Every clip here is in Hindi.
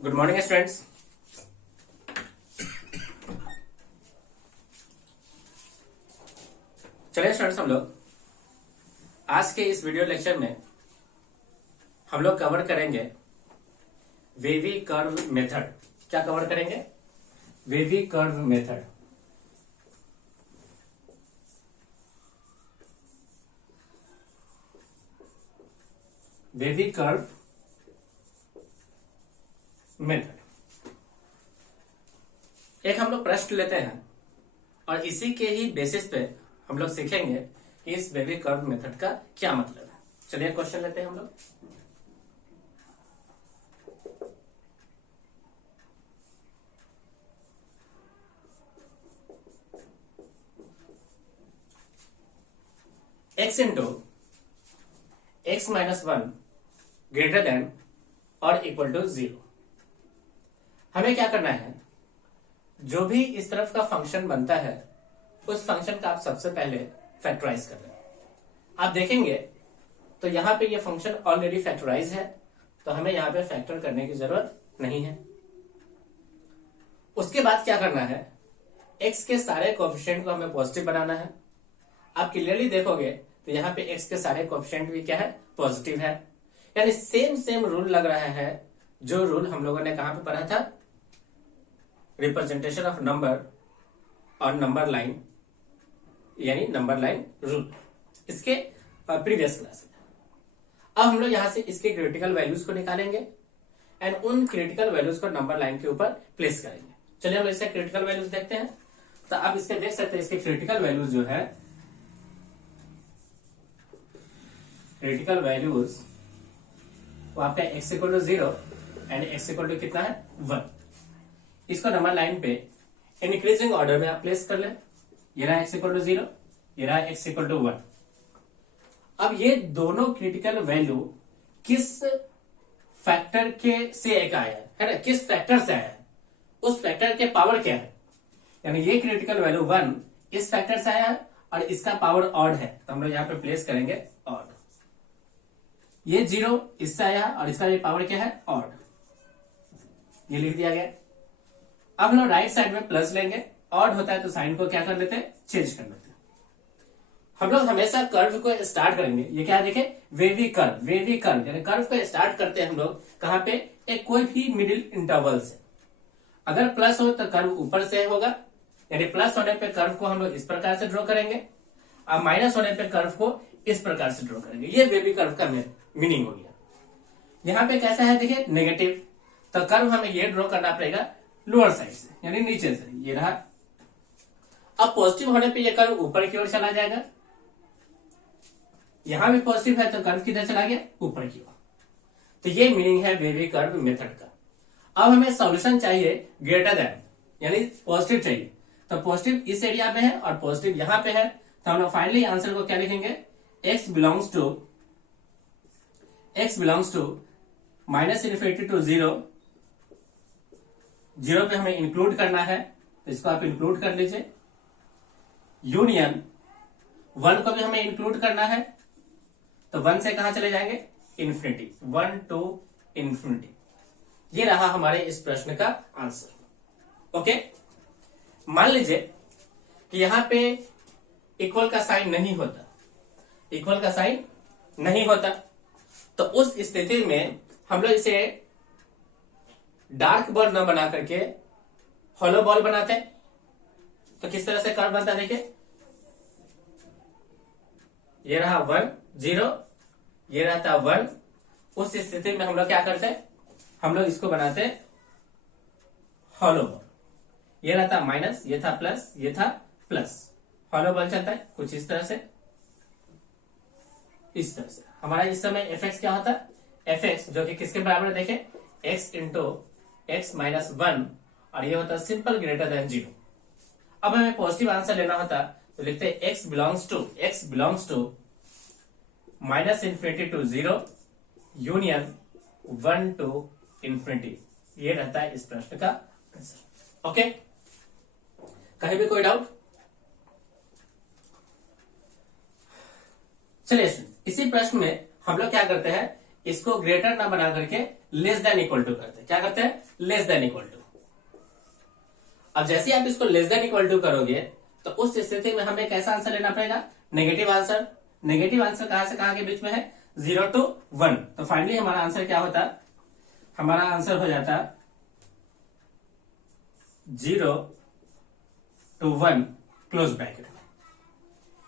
Good morning students. चलिए स्टूडेंट्स, हम लोग आज के इस वीडियो लेक्चर में हम लोग कवर करेंगे वेवी कर्व मेथड। क्या कवर करेंगे? Wavy curve method. Wavy curve method. एक हम लोग प्रश्न लेते हैं और इसी के ही बेसिस पे हम लोग सीखेंगे कि इस वेवी कर्व मेथड का क्या मतलब है। चलिए क्वेश्चन लेते हैं हम लोग। x into x minus one greater than और इक्वल टू 0। हमें क्या करना है, जो भी इस तरफ का फंक्शन बनता है उस फंक्शन का आप सबसे पहले फैक्टराइज कर लें। आप देखेंगे तो यहां पे ये फंक्शन ऑलरेडी फैक्टराइज है, तो हमें यहां पे फैक्टर करने की जरूरत नहीं है। उसके बाद क्या करना है, x के सारे कोएफिशिएंट को हमें पॉजिटिव बनाना है। आप क्लियरली देखोगे तो यहाँ पे x के सारे कोएफिशिएंट भी क्या है, पॉजिटिव है। यानी सेम रूल लग रहा है जो रूल हम लोगों ने कहां पे पढ़ा था, रिप्रेजेंटेशन ऑफ नंबर और नंबर लाइन, यानी नंबर लाइन रूल, इसके प्रीवियस क्लास में। अब हम लोग यहां से इसके क्रिटिकल वैल्यूज को निकालेंगे एंड उन क्रिटिकल वैल्यूज को नंबर लाइन के ऊपर प्लेस करेंगे। चलिए हम इसके क्रिटिकल वैल्यूज देखते हैं। तो आप इसके देख सकते हैं, इसके क्रिटिकल वैल्यूज जो है, क्रिटिकल वैल्यूज वो आपका x equal to 0 and x equal to कितना है, 1। इसको नंबर लाइन पे इंक्रीजिंग ऑर्डर में आप प्लेस कर ले। ये रहा x इक्वल टू 0, ये रहा x इक्वल टू 1। अब ये दोनों क्रिटिकल वैल्यू किस फैक्टर के से एक आया है ना, किस फैक्टर से आया है, उस फैक्टर के पावर क्या है। यानी ये क्रिटिकल वैल्यू 1 इस फैक्टर से आया है और इसका पावर ऑड है, तो हम लोग यहाँ पे प्लेस करेंगे ऑड। ये 0 इससे आया और इसका ये पावर क्या है, ऑड। ये लिख दिया गया। अब हम लोग राइट साइड में प्लस लेंगे, ऑड होता है तो साइन को क्या कर लेते हैं, चेंज कर लेते हैं। हम लोग हमेशा कर्व को स्टार्ट करेंगे, ये क्या देखे, वेवी कर्व। वेवी कर्व यानी कर्व को स्टार्ट करते हैं हम लोग कहां पे, एक कोई भी मिडिल इंटरवल से। अगर प्लस हो तो कर्व ऊपर से होगा, यानी प्लस होने पे कर्व को हम लोग इस प्रकार से ड्रॉ करेंगे और माइनस होने पे कर्व को इस प्रकार से ड्रॉ करेंगे। ये वेवी कर्व का मीनिंग हो गया। यहां पे कैसा है देखिए, नेगेटिव, तो कर्व हमें ये ड्रॉ करना पड़ेगा लोअर साइड से, यानी नीचे से। ये रहा। अब पॉजिटिव होने पे ये कर्व ऊपर की ओर चला जाएगा। यहां भी पॉजिटिव है तो कर्व किधर चला गया, ऊपर की ओर। तो ये मीनिंग है वेवी कर्व मेथड का। अब हमें सॉल्यूशन चाहिए ग्रेटर देन, यानी पॉजिटिव चाहिए। तो पॉजिटिव इस एरिया में है और पॉजिटिव यहां पे है, तो हम लोग फाइनली आंसर को क्या लिखेंगे, x belongs to minus infinity to 0। 0 पे हमें इंक्लूड करना है, तो इसको आप इंक्लूड कर लीजिए। यूनियन 1 को भी हमें इंक्लूड करना है, तो 1 से कहां चले जाएंगे, इन्फिनिटी, 1 टू इन्फिनिटी। ये रहा हमारे इस प्रश्न का आंसर। ओके, मान लीजिए कि यहां पे इक्वल का साइन नहीं होता, इक्वल का साइन नहीं होता, तो उस स्थिति में हम लोग इसे डार्क बॉल न बना करके हॉलो बॉल बनाते हैं। तो किस तरह से कर्व बनता है देखिए, ये रहा 1 0, ये रहता 1। उस स्थिति में हम लोग क्या करते हैं, हम लोग इसको बनाते हैं हॉलो बॉल। ये रहता माइनस, ये था प्लस, ये था प्लस। हॉलो बॉल चलता है कुछ इस तरह से, इस तरह से। हमारा इस समय fx क्या होता है, fx जो कि किसके बराबर है देखें, x इंटू एक्स माइनस 1, और ये होता है सिंपल ग्रेटर देन 0। अब हमें पॉजिटिव आंसर लेना होता तो लिखते हैं x belongs to minus infinity to 0 union 1 to infinity. ये रहता है इस प्रश्न का आंसर। ओके, कहीं भी कोई डाउट? चलिए इसी प्रश्न में हम लोग क्या करते हैं, इसको ग्रेटर ना बना करके लेस देन इक्वल टू करते हैं। क्या करते हैं? Less than equal to. अब जैसे आप इसको लेस देन इक्वल टू करोगे तो उस स्थिति में हमें कैसा आंसर लेना पड़ेगा? Negative answer. नेगेटिव आंसर कहां से कहां के बीच में है? 0 to 1। तो फाइनली हमारा आंसर क्या होता? हमारा आंसर हो जाता 0 to 1 क्लोज ब्रैकेट में।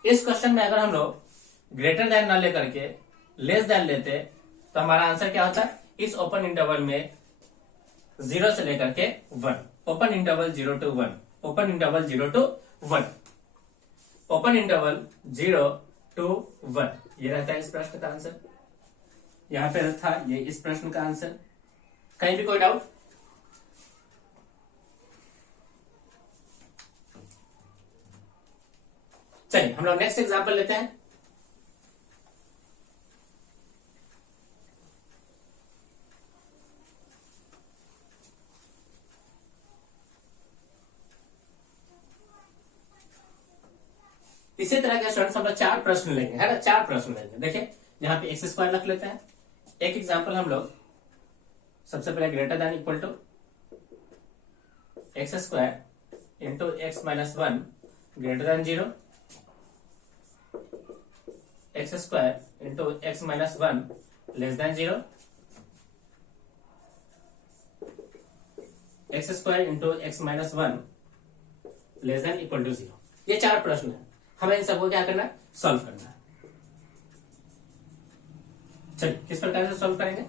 इस क्वेश्चन में अगर हम लोग ग्रेटर देन ना लेकर के लेस देन लेते तो हमारा आंसर क्या होता? इस ओपन इंटरवल में 0 से लेकर के 1, open interval 0 to 1, open interval 0 to 1, open interval 0 to 1, ये रहता है इस प्रश्न का आंसर। यहां पे था ये इस प्रश्न का आंसर। कहीं भी कोई डाउट? चलिए हम लोग नेक्स्ट एग्जांपल लेते हैं। इसी तरह के स्टूडेंट्स हम लोग 4 प्रश्न लेंगे, है ना? 4 प्रश्न लेंगे। देखिए यहां पे एक्स स्क्वायर रख लेते हैं। एक एग्जांपल हम लोग सबसे पहले greater than equal to x square into x minus 1 greater than 0, x square into x minus 1 less than 0, x square into x minus 1 less than equal to 0। ये 4 प्रश्न है, हमें इन सबको क्या करना है? सॉल्व करना है। चलिए किस प्रकार से सॉल्व करेंगे?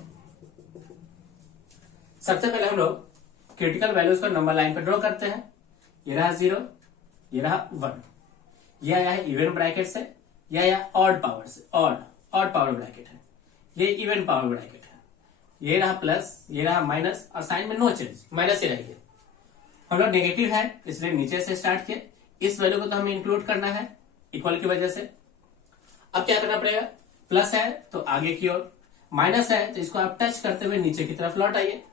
सबसे पहले हम लोग क्रिटिकल वैल्यूज को नंबर लाइन पर ड्रॉ करते हैं। ये रहा 0, ये रहा 1, ये आया है इवन ब्रैकेट से, ये आया ऑड पावर से, ऑड पावर ब्रैकेट है, ये इवन पावर ब्रैकेट है, ये रहा प्लस, ये रहा माइनस, और साइन में नो चेंज, माइनस ही रहेगी। हम लोग नेगेटिव है इसलिए नीचे से स्टार्ट किए। इस वैल्यू को तो हमें इंक्लूड करना है इक्वल की वजह से। अब क्या करना पड़ेगा? प्लस है तो आगे की ओर, माइनस है तो इसको आप टच करते हुए नीचे की तरफ लौट आइए।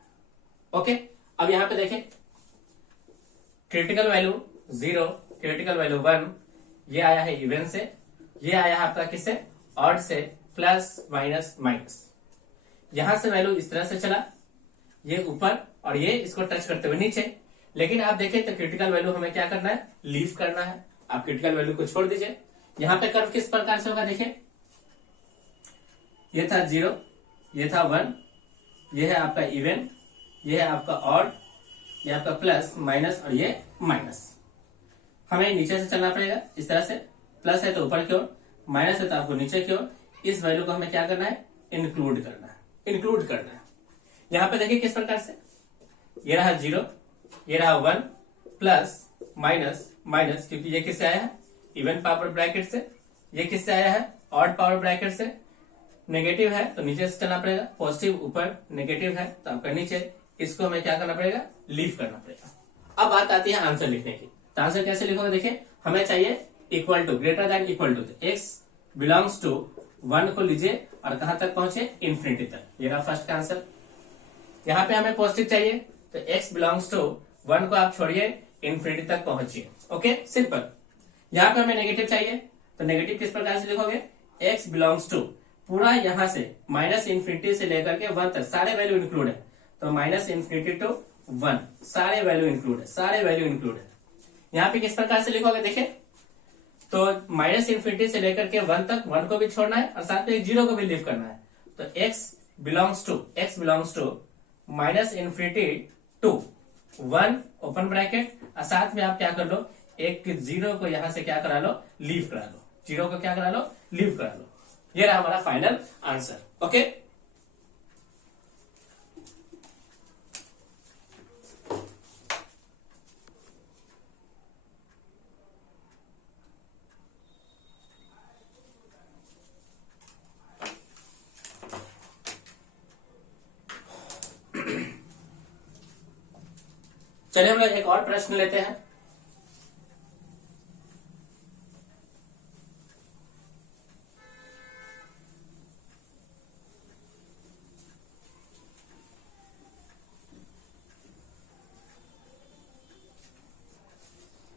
ओके, अब यहां पे देखें क्रिटिकल वैल्यू 0, क्रिटिकल वैल्यू 1, ये आया है इवन से, ये आया है आपका किससे? ऑड से, प्लस माइनस माइनस। यहां से वैल्यू इस तरह से चला, ये ऊपर और ये इसको टच करते हुए नीचे। लेकिन आप देखें तो क्रिटिकल वैल्यू हमें क्या करना है? लीव करना है। आप क्रिटिकल वैल्यू को छोड़ दीजिए। यहां पे कर्व किस प्रकार से होगा? देखिए ये था 0, ये था 1, ये है आपका इवन, ये है आपका ऑड, ये आपका प्लस माइनस और ये माइनस। हमें नीचे से चलना पड़ेगा इस तरह से। प्लस है तो ऊपर की ओर, माइनस है तो आपको नीचे की ओर। इस वैल्यू को हमें क्या करना है? इंक्लूड करना है, इंक्लूड करना है। यहां पे देखिए किस प्रकार से, ये रहा 0, ये रहा 1, प्लस माइनस माइनस, क्योंकि ये किससे आया है? इवन पावर ब्रैकेट से। ये किससे आया है? ऑड पावर ब्रैकेट से। नेगेटिव है तो नीचे से चलना पड़ेगा, पॉजिटिव ऊपर, नेगेटिव है तो आपका नीचे। इसको हमें क्या करना पड़ेगा? लीव करना पड़ेगा। अब बात आती है आंसर लिखने की। तो आंसर कैसे लिखोगे? देखिए हमें चाहिए equal to, greater than equal to. X belongs to 1 को लीजिए और कहां तक पहुंचे? इंफिनिटी तक। ये रहा फर्स्ट का आंसर। यहां पे हमें पॉजिटिव चाहिए तो एक्स बिलोंग्स टू 1 को आप छोड़िए, इंफिनिटी तक पहुंचिए। Okay, simple. यहां पे हमें नेगेटिव चाहिए तो नेगेटिव किस प्रकार से लिखोगे? एक्स बिलोंग्स टू, पूरा यहां से माइनस इंफिनिटी से लेकर के 1 तक सारे वैल्यू इंक्लूड है, तो माइनस इंफिनिटी टू 1 सारे वैल्यू इंक्लूड है, सारे वैल्यू इंक्लूड है। यहां पे किस प्रकार से लिखोगे? देखिए तो माइनस इंफिनिटी से लेकर के 1 तक, 1 को भी छोड़ना है और साथ में 0 को भी लीव करना है। तो x belongs to minus infinity to 1 open bracket, और साथ में आप क्या कर लो? एक 0 को यहां से क्या करा लो? लीव करा लो। 0 को क्या करा लो? लीव करा लो। ये रहा हमारा फाइनल आंसर। ओके, चलिए हम लोग एक और प्रश्न लेते हैं।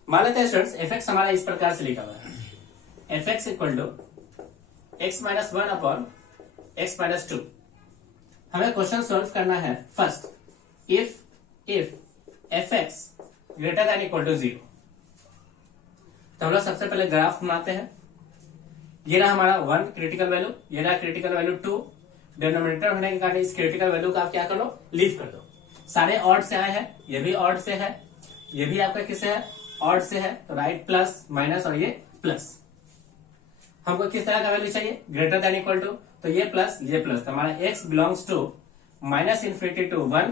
मान लेते हैं स्टूडेंट्स एफ एक्स हमारा इस प्रकार से लिखा हुआ है, f x equal to x minus 1 upon x minus 2। हमें क्वेश्चन सॉल्व करना है first if f x greater than equal to 0। तो हम लोग सबसे पहले ग्राफ बनाते हैं। ये रहा हमारा 1 क्रिटिकल वैल्यू, ये रहा क्रिटिकल वैल्यू 2। डिनोमिनेटर होने के कारण इस क्रिटिकल वैल्यू का आप क्या कर लो, लीव कर दो। सारे ऑड से आए हैं, ये भी ऑड से है, ये भी आपका किससे है, ऑड से है। तो राइट प्लस माइनस और ये प्लस। हमको किस तरह का वैल्यू चाहिए, ग्रेटर देन इक्वल टू, तो ये प्लस तो हमारा x belongs to minus infinity to 1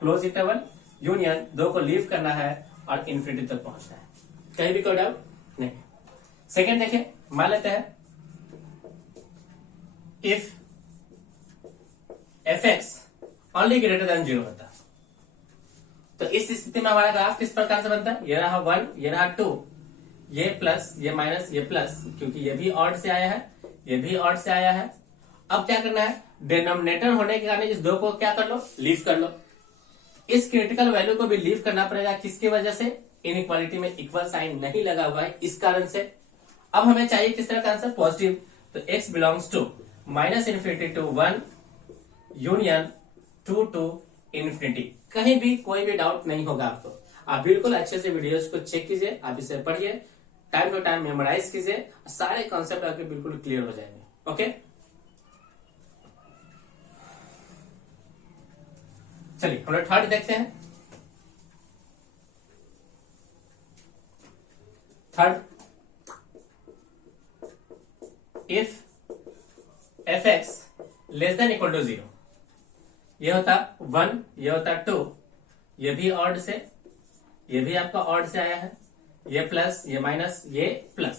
close interval union 2 को लीव करना है और इन्फिनिटी तक पहुंचना है। कहीं भी कोई डाउट नहीं। सेकेंड देखिए, मान लेते हैं if f x only greater than 0 होता, तो इस स्थिति में हमारा ग्राफ किस प्रकार से बनता है, ये रहा 1, ये रहा 2, ये प्लस, ये माइनस, ये प्लस, क्योंकि ये भी ऑड से आया है, ये भी ऑड से आया है। अब क्या करना है, डिनोमिनेटर होने के कारण इस 2 को क्या कर लो, लीव कर लो। इस क्रिटिकल वैल्यू को भी लीव करना पड़ेगा, किसकी वजह से, इनइक्वालिटी में इक्वल साइन नहीं लगा हुआ है, इस कारण से। अब हमें चाहिए किस तरह का आंसर, पॉजिटिव। तो x belongs to minus infinity to 1 union 2 to infinity. कहीं भी कोई भी डाउट नहीं होगा आपको। आप बिल्कुल अच्छे से वीडियोस को चेक कीजिए, आप इसे पढ़िए, टाइम टू टाइम मेमोराइज कीजिए, सारे कॉन्सेप्ट आपके बिल्कुल क्लियर हो जाएंगे। ओके, चलिए हम लोग थर्ड देखते हैं। Third, if f x less than equal to 0, ये होता 1, ये होता 2, ये भी ऑड से, ये भी आपका ऑड से आया है, ये प्लस, ये माइनस, ये प्लस।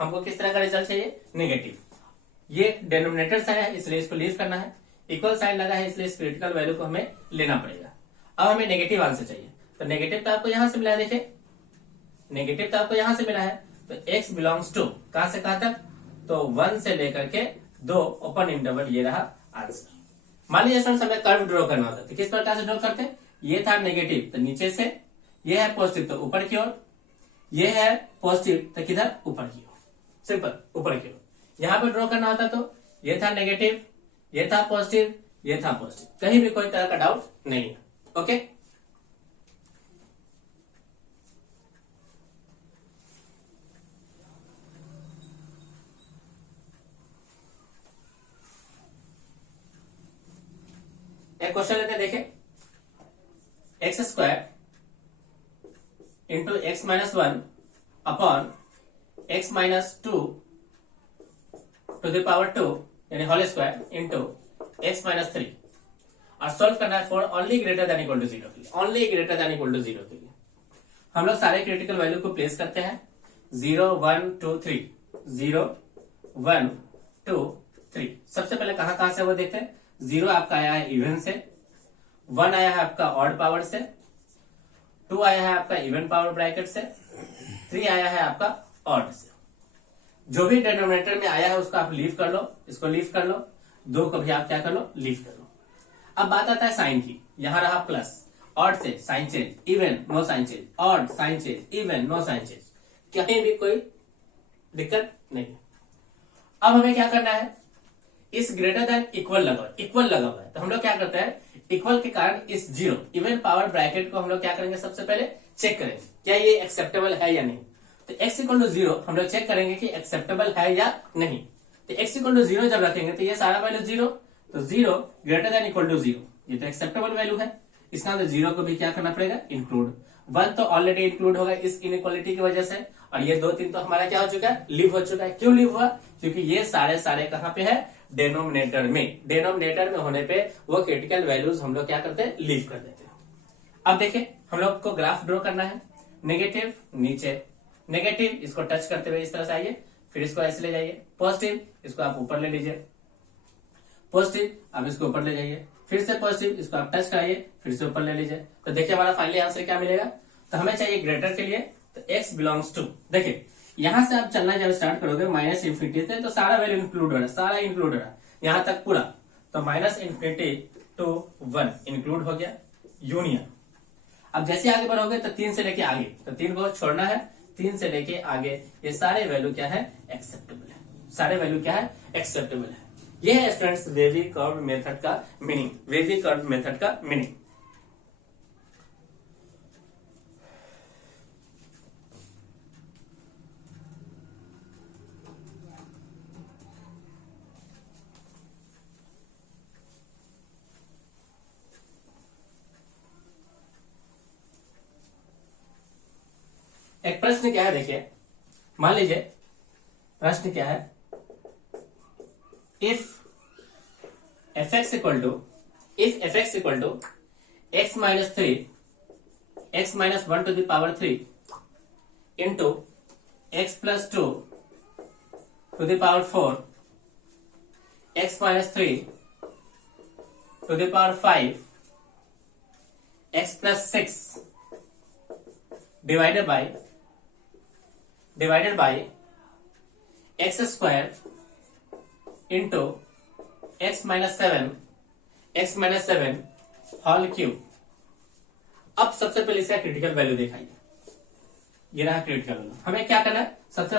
हमको किस तरह का रिजल्ट चाहिए, नेगेटिव। ये डिनोमिनेटर से आया है इसलिए इसको लीव करना है, इक्वल साइन लगा है इसलिए इस क्रिटिकल वैल्यू को हमें लेना पड़ेगा। अब हमें नेगेटिव आंसर चाहिए, तो नेगेटिव तो आपको यहां से मिला है, देखिए नेगेटिव तो आपको यहां से मिला है। तो x बिलोंग्स टू कहां से कहां तक, तो 1 से लेकर के 2 ओपन इंटरवल, ये रहा आंसर। मान लीजिए स्टूडेंट्स हमें कर्व ड्रॉ करना होता है, तो किस प्रकार से ड्रॉ करते हैं, ये था नेगेटिव तो नीचे से, ये है पॉजिटिव तो ऊपर की ओर, ये है पॉजिटिव तो किधर, ऊपर की ओर, सिंपल ऊपर की ओर। यहां पे ड्रॉ करना होता तो ये था नेगेटिव, ये था पॉजिटिव, ये था पॉजिटिव, कहीं भी कोई तरह का डाउट नहीं है। ओके, एक क्वेश्चन लेते हैं, देखें x square into x minus 1 upon x minus 2 to the power 2 यानी whole square into x minus 3, और सोल्व करना है for only greater than equal to 0 के लिए, only greater than equal to 0 के लिए। हम लोग सारे क्रिटिकल वैल्यू को प्लेस करते हैं, 0 1 2 3, 0 1 2 3। सबसे पहले कहां कहां से वो देखते हैं, 0 आपका आया है इवन से, 1 आया है आपका ऑड पावर से, 2 आया है आपका इवन पावर ब्रैकेट से, 3 आया है आपका ऑड से। जो भी डिनोमिनेटर में आया है उसको आप लीव कर लो, इसको लीव कर लो, 2 को भी आप क्या कर लो, लीव कर लो। अब बात आता है साइन की, यहां रहा प्लस, ऑड से sign change, even no sign change, odd sign change, even no sign change, कहीं भी कोई दिक्कत नहीं। अब हमें क्या करना है, इस ग्रेटर देन इक्वल लगा हुआ है, तो हम लोग क्या करते हैं, इक्वल के कारण इस 0 इवन पावर ब्रैकेट को हम लोग क्या करेंगे, सबसे पहले चेक करेंगे क्या ये एक्सेप्टेबल है या नहीं। तो x इक्वल टू 0 हम लोग चेक करेंगे कि एक्सेप्टेबल है या नहीं। तो x इक्वल टू 0 जब रखेंगे तो ये सारा वैल्यू 0, तो 0 ग्रेटर देन इक्वल टू 0, ये तो एक्सेप्टेबल वैल्यू है, इसका मतलब 0 को भी क्या करना पड़ेगा, इंक्लूड। 1 तो ऑलरेडी इंक्लूड होगा इस इनइक्वालिटी की वजह से, और ये 2 3 तो हमारा क्या हो चुका है, लीव हो चुका है। क्यों लीव हुआ, क्योंकि ये सारे कहां पे है, डिनोमिनेटर में। डिनोमिनेटर में होने पे वो क्रिटिकल वैल्यूज हम लोग क्या करते हैं, लीव कर देते हैं। अब देखिए हम लोग को ग्राफ ड्रॉ करना है, नेगेटिव नीचे, नेगेटिव इसको टच करते हुए इस तरह से आइए, फिर इसको ऐसे ले जाइए, पॉजिटिव इसको आप ऊपर ले लीजिए, पॉजिटिव अब इसको ऊपर ले जाइए, फिर से पॉजिटिव इसको आप टच कराइए, फिर से ऊपर ले लीजिए। तो देखिए हमारा फाइनली आंसर क्या मिलेगा, तो हमें चाहिए ग्रेटर के लिए, तो x बिलोंग्स टू, देखिए यहां से आप चलना जब स्टार्ट करोगे माइनस इन्फिनिटी से, तो सारा वैल्यू इंक्लूड हो रहा है, सारा इंक्लूड हो रहा है यहां तक पूरा, तो माइनस इन्फिनिटी टू 1 इंक्लूड हो गया, यूनियन। अब जैसे आगे बढ़ोगे तो 3 से लेके आगे, तो 3 को छोड़ना है, 3 से लेके आगे ये सारे वैल्यू क्या है, एक्सेप्टेबल है, सारे वैल्यू क्या है, एक्सेप्टेबल है। ये है स्टूडेंट्स वेवी कर्व मेथड का मीनिंग, वेवी कर्व मेथड का मीनिंग। एक प्रश्न क्या है देखिए, मान लीजिए प्रश्न क्या है, if f x equal to x minus 3 x minus 1 to the power 3 into x plus 2 to the power 4 x minus 3 to the power 5 x plus 6 divided by x square into x minus 7 whole cube. अब सबसे पहले इसका क्रिटिकल वैल्यू दिखाइए, ये रहा क्रिटिकल वैल्यू। हमें क्या करना है, सबसे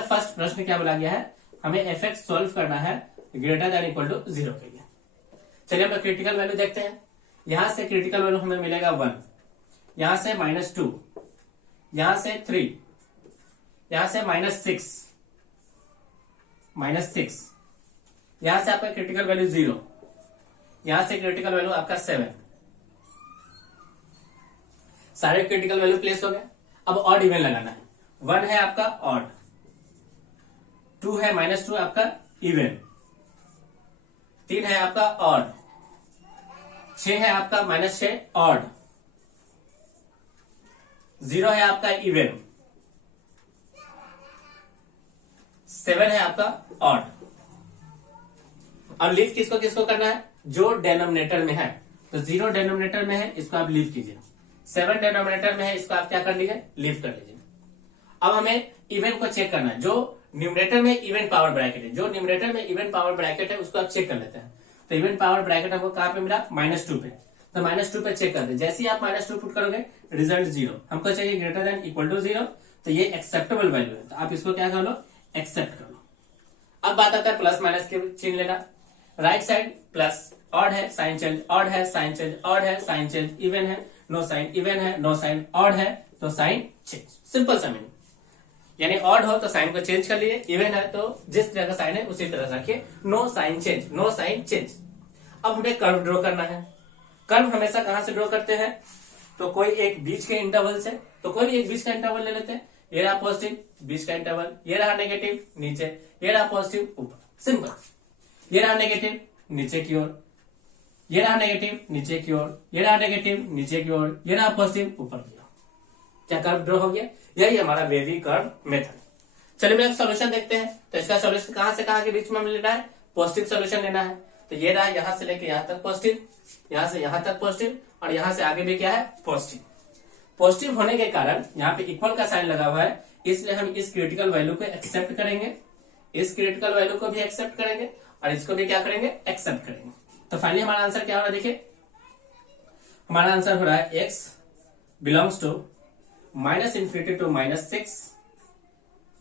फर्स्ट प्रश्न क्या बोला गया है, हमें एफ एक्स सॉल्व करना है ग्रेटर देन इक्वल टू 0 के लिए। चलिए हम क्रिटिकल वैल्यू देखते हैं। यहां से क्रिटिकल वैल्यू हमें मिलेगा 1, यहां से -2, यहां से 3, यहां से -6, यहां से आपका क्रिटिकल वैल्यू 0, यहां से क्रिटिकल वैल्यू आपका 7। सारे क्रिटिकल वैल्यू प्लेस हो गए। अब ऑड इवन लगाना है। 1 है आपका ऑड, 2 है -2 आपका इवन, 3 है आपका ऑड, 6 है आपका -6 ऑड, 0 है आपका इवन, 7 है आपका ऑड। अब लीव किसको किसको करना है, जो डेनोमिनेटर में है। तो 0 डेनोमिनेटर में है, इसको आप लीव कीजिए। 7 डेनोमिनेटर में है, इसको आप क्या कर लीजिए, लीव कर लीजिए। अब हमें इवन को चेक करना है। जो न्यूमरेटर में इवन पावर ब्रैकेट है, उसको आप चेक कर लेते हैं। तो इवन पावर ब्रैकेट हमको कहां पे मिला, -2 पे। तो -2 पे चेक कर दे। जैसे ही आप -2 पुट करोगे रिजल्ट 0। हमको चाहिए ग्रेटर देन इक्वल टू 0। तो ये एक्सेप्टेबल वैल्यू है, तो आप इसको क्या कर लो, एक्सेप्ट कर लो। अब बात आता है प्लस माइनस के चिन्ह लेना। राइट साइड प्लस, ऑड है साइन चेंज, ऑड है साइन चेंज, ऑड है साइन चेंज, इवन है नो साइन, इवन है नो साइन, ऑड है तो साइन चेंज। सिंपल सा मीनिंग, यानी ऑड हो तो साइन को चेंज कर लिए, इवन है तो जिस तरह का साइन है उसी तरह से रखिए, no sign change, no sign change. अब हमें कर्व ड्रॉ करना है। कर्व हमेशा कहां से ड्रॉ करते हैं, तो कोई एक बीच के इंटरवल से। तो कोई भी एक बीच का इंटरवल ले लेते हैं। ये रहा पॉजिटिव, बीच का इंटरवल, ये रहा नेगेटिव, नीचे, ये रहा पॉजिटिव, ऊपर। सिंपल। ये रहा नेगेटिव, नीचे की ओर, ये रहा नेगेटिव, नीचे की ओर, ये रहा नेगेटिव, नीचे की ओर, ये रहा पॉजिटिव, ऊपर की ओर। क्या कर्व ड्रॉ हो गया? यही हमारा वेवी कर्व मेथड। चलिए मैं सोल्यूशन देखते हैं। तो इसका सोल्यूशन कहां से कहां के बीच में लेना है, पॉजिटिव सोल्यूशन लेना है। तो ये रहा यहां से लेके यहां तक पॉजिटिव, यहां से यहां तक पॉजिटिव, और यहां से आगे भी क्या है, पॉजिटिव। पॉजिटिव होने के कारण यहाँ पे इक्वल का साइन लगा हुआ है, इसलिए हम इस क्रिटिकल वैल्यू को एक्सेप्ट करेंगे, इस क्रिटिकल वैल्यू को भी एक्सेप्ट करेंगे, और इसको भी क्या करेंगे, एक्सेप्ट करेंगे। तो फाइनली हमारा आंसर क्या हो रहा है, देखिए हमारा आंसर हो रहा है x belongs to -∞ to -6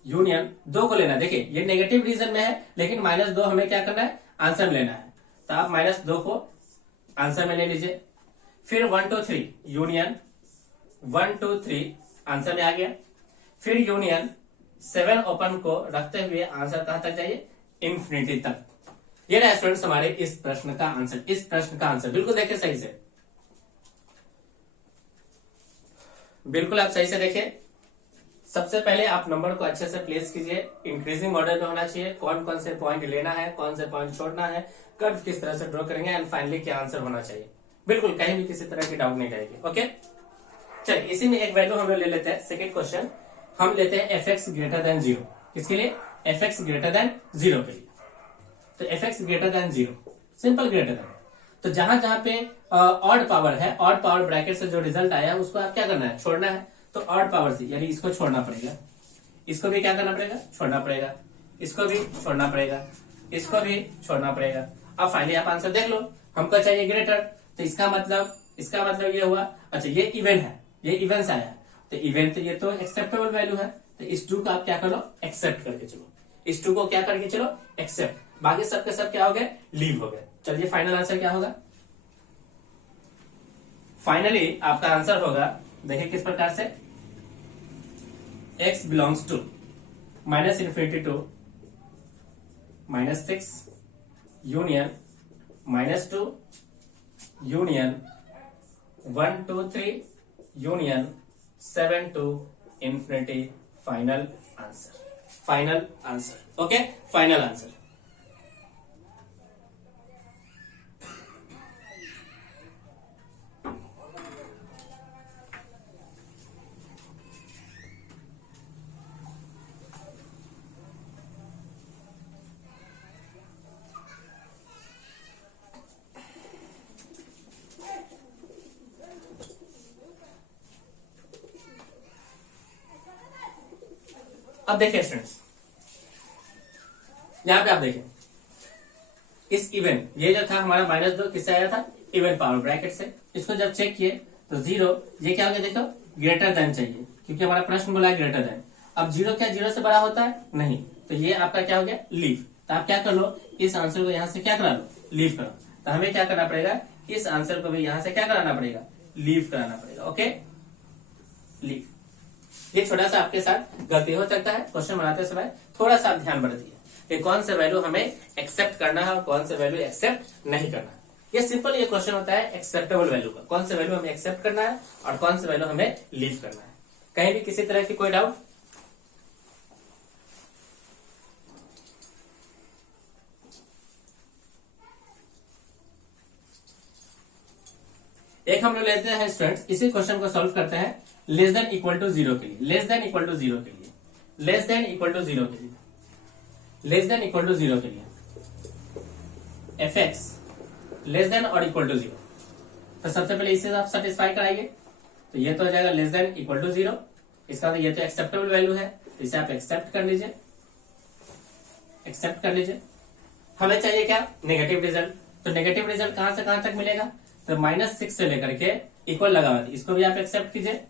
union 2 को लेना। देखिए ये नेगेटिव रीजन में है, लेकिन -2 हमें क्या करना है, आंसर में लेना है। तो आप -2 को आंसर में ले लीजिए। फिर 1 2 3 यूनियन 1 2 3 आंसर में आ गया। फिर यूनियन 7 ओपन को रखते हुए आंसर कहां तक जाइए, इन्फिनिटी तक। ये रहा स्टूडेंट्स हमारे इस प्रश्न का आंसर। इस प्रश्न का आंसर बिल्कुल देखिए सही से, बिल्कुल आप सही से देखिए। सबसे पहले आप नंबर को अच्छे से प्लेस कीजिए, इंक्रीजिंग ऑर्डर में होना चाहिए। कौन कौन से पॉइंट लेना है, कौन से पॉइंट छोड़ना है, कर्व किस तरह से ड्रॉ करेंगे, एंड फाइनली क्या आंसर होना चाहिए। बिल्कुल कहीं भी किसी तरह की डाउट नहीं रहेगी। ओके चलिए इसी में एक वैल्यू हम ले लेते हैं। सेकेंड क्वेश्चन हम लेते हैं एफ एक्स ग्रेटर देन 0। किसके लिए, एफ एक्स ग्रेटर देन 0 के लिए। तो F x greater than 0, simple greater than. तो जहां जहां पे ऑड पावर है, ऑड पावर ब्रैकेट से जो रिजल्ट आया है उसको आप क्या करना है, छोड़ना है। तो ऑड पावर से यानी इसको छोड़ना पड़ेगा, इसको भी क्या करना पड़ेगा, छोड़ना पड़ेगा, इसको भी छोड़ना पड़ेगा, इसको भी छोड़ना पड़ेगा। अब फाइनली आप आंसर देख लो, हमको चाहिए ग्रेटर। तो इसका मतलब ये हुआ, अच्छा ये इवन है, ये इवन से आया है, तो इवन तो ये तो एक्सेप्टेबल वैल्यू है। तो इस 2 को आप क्या करो, एक्सेप्ट करके चलो, इस 2 को क्या करके चलो, एक्सेप्ट। बाकी सबके सब क्या हो गए, लीव हो गए। चलिए फाइनल आंसर क्या होगा। फाइनली आपका आंसर होगा, देखिए किस प्रकार से, x belongs to -∞ to -6 union -2 union 1 2 3 union 7 to infinity, final answer, final answer. Okay, final answer. अब देखिए स्टूडेंट्स, यहां पे आप देखिए इस इवन, ये जो था हमारा -2 किससे आया था, इवन पावर ब्रैकेट से। इसको जब चेक किए तो 0, ये क्या हो गया, देखो ग्रेटर देन चाहिए, क्योंकि हमारा प्रश्न बोला है ग्रेटर देन। अब 0 क्या 0 से बड़ा होता है, नहीं, तो ये आपका क्या हो गया, लीव। तो आप क्या कर लो, इस आंसर को यहां से क्या करा लो, लीव करो। तो हमें क्या करना पड़ेगा, इस आंसर को भी यहां से क्या कराना पड़ेगा, लीव कराना पड़ेगा। Okay, leave. ये छोटा सा आपके साथ गलती हो सकता है, क्वेश्चन बनाते समय थोड़ा सा ध्यान बरतिए कि कौन सा वैल्यू हमें एक्सेप्ट करना है और कौन सा वैल्यू एक्सेप्ट नहीं करना है। ये सिंपल ये क्वेश्चन होता है एक्सेप्टेबल वैल्यू का, कौन सा वैल्यू हमें एक्सेप्ट करना है और कौन सा वैल्यू हमें लीव करना है। कहीं भी किसी तरह की कोई डाउट। एक हम लोग लेते हैं स्टूडेंट्स, इसी क्वेश्चन को सॉल्व करते हैं लेस देन इक्वल टू 0 के लिए, लेस देन इक्वल टू 0 के लिए, लेस देन इक्वल टू 0 के लिए, लेस देन इक्वल टू 0 के लिए, fx लेस देन और इक्वल टू 0। तो सबसे पहले इसे आप सेटिस्फाई कराइए, तो ये तो हो जाएगा लेस देन इक्वल टू 0। इसका तो ये तो एक्सेप्टेबल वैल्यू है, तो इसे आप एक्सेप्ट कर लीजिए, एक्सेप्ट कर लीजिए। हमें चाहिए क्या, नेगेटिव रिजल्ट। तो नेगेटिव रिजल्ट कहां से कहां तक मिलेगा, तो -6 से लेकर के इक्वल लगा हुआ है, इसको भी आप एक्सेप्ट कीजिए,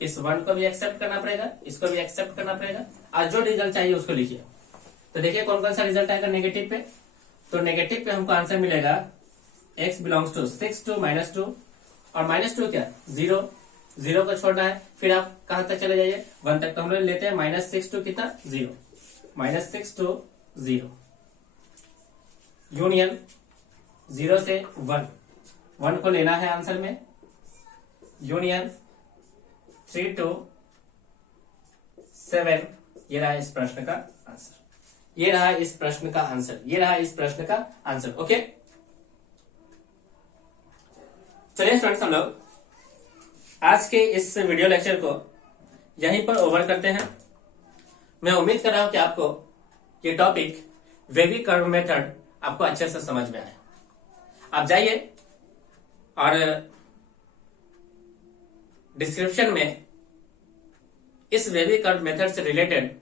इस 1 को भी एक्सेप्ट करना पड़ेगा, इसको भी एक्सेप्ट करना पड़ेगा, और जो रिजल्ट चाहिए उसको लिखिए। तो देखिए कौन कौन सा रिजल्ट आएगा नेगेटिव पे। तो नेगेटिव पे हमको आंसर मिलेगा x बिलोंग्स टू 6 to -2, और -2 क्या 0, 0 को छोड़ना है, फिर आप कहां तक चले जाइए 1 तक। तो हम लोग लेते हैं -6 to कितना 0, -6 to 0 यूनियन 0 से 1, 1 को लेना है आंसर में, यूनियन 3 to 7। ये रहा इस प्रश्न का आंसर, ये रहा इस प्रश्न का आंसर, ये रहा इस प्रश्न का आंसर। ओके, चलिए स्टूडेंट्स, हम लोग आज के इस वीडियो लेक्चर को यहीं पर ओवर करते हैं। मैं उम्मीद कर रहा हूं कि आपको ये टॉपिक वेवी कर्व मेथड आपको अच्छे से समझ में आया। आप जाइए और डिस्क्रिप्शन में इस वेवी कर्व मेथड से रिलेटेड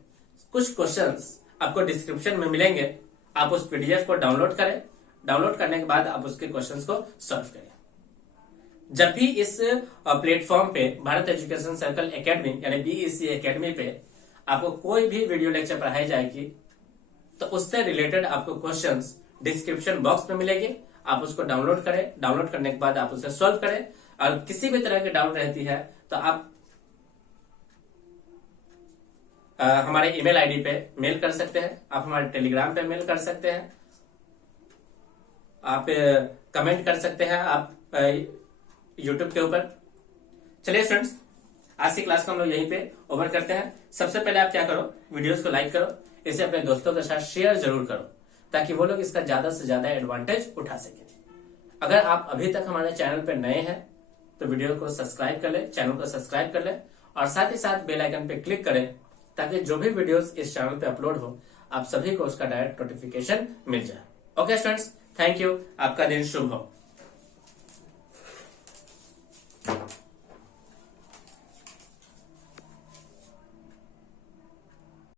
कुछ क्वेश्चंस आपको डिस्क्रिप्शन में मिलेंगे, आप उस पीडीएफ को डाउनलोड करें, डाउनलोड करने के बाद आप उसके क्वेश्चंस को सॉल्व करें। जब भी इस प्लेटफॉर्म पे भारत एजुकेशन सर्कल एकेडमी यानी बीईसी एकेडमी पे आपको कोई भी वीडियो लेक्चर पढ़ाई जाएगी, तो उससे रिलेटेड आपको क्वेश्चंस डिस्क्रिप्शन बॉक्स में मिलेंगे, आप उसको डाउनलोड करें, डाउनलोड करने के बाद आप उसे सॉल्व करें। और किसी भी तरह की डाउट रहती है तो आप हमारे ईमेल आईडी पे मेल कर सकते हैं, आप हमारे टेलीग्राम पे मेल कर सकते हैं, आप कमेंट कर सकते हैं, आप यूट्यूब के ऊपर। चलिए स्टूडेंट्स, आज की क्लास को हम लोग यहीं पे ओवर करते हैं। सबसे पहले आप क्या करो, वीडियोस को लाइक करो, इसे अपने दोस्तों के साथ शेयर जरूर करो, ताकि वो लोग इसका ज्यादा से ज्यादा एडवांटेज उठा सके। अगर आप अभी तक हमारे चैनल पे नए हैं तो वीडियो को सब्सक्राइब कर ले, चैनल को सब्सक्राइब कर ले, और साथ ही साथ बेल आइकन पे क्लिक करें, ताकि जो भी वीडियोस इस चैनल पे अपलोड हो आप सभी को उसका डायरेक्ट नोटिफिकेशन मिल जाए। ओके स्टूडेंट्स, थैंक यू, आपका दिन शुभ हो।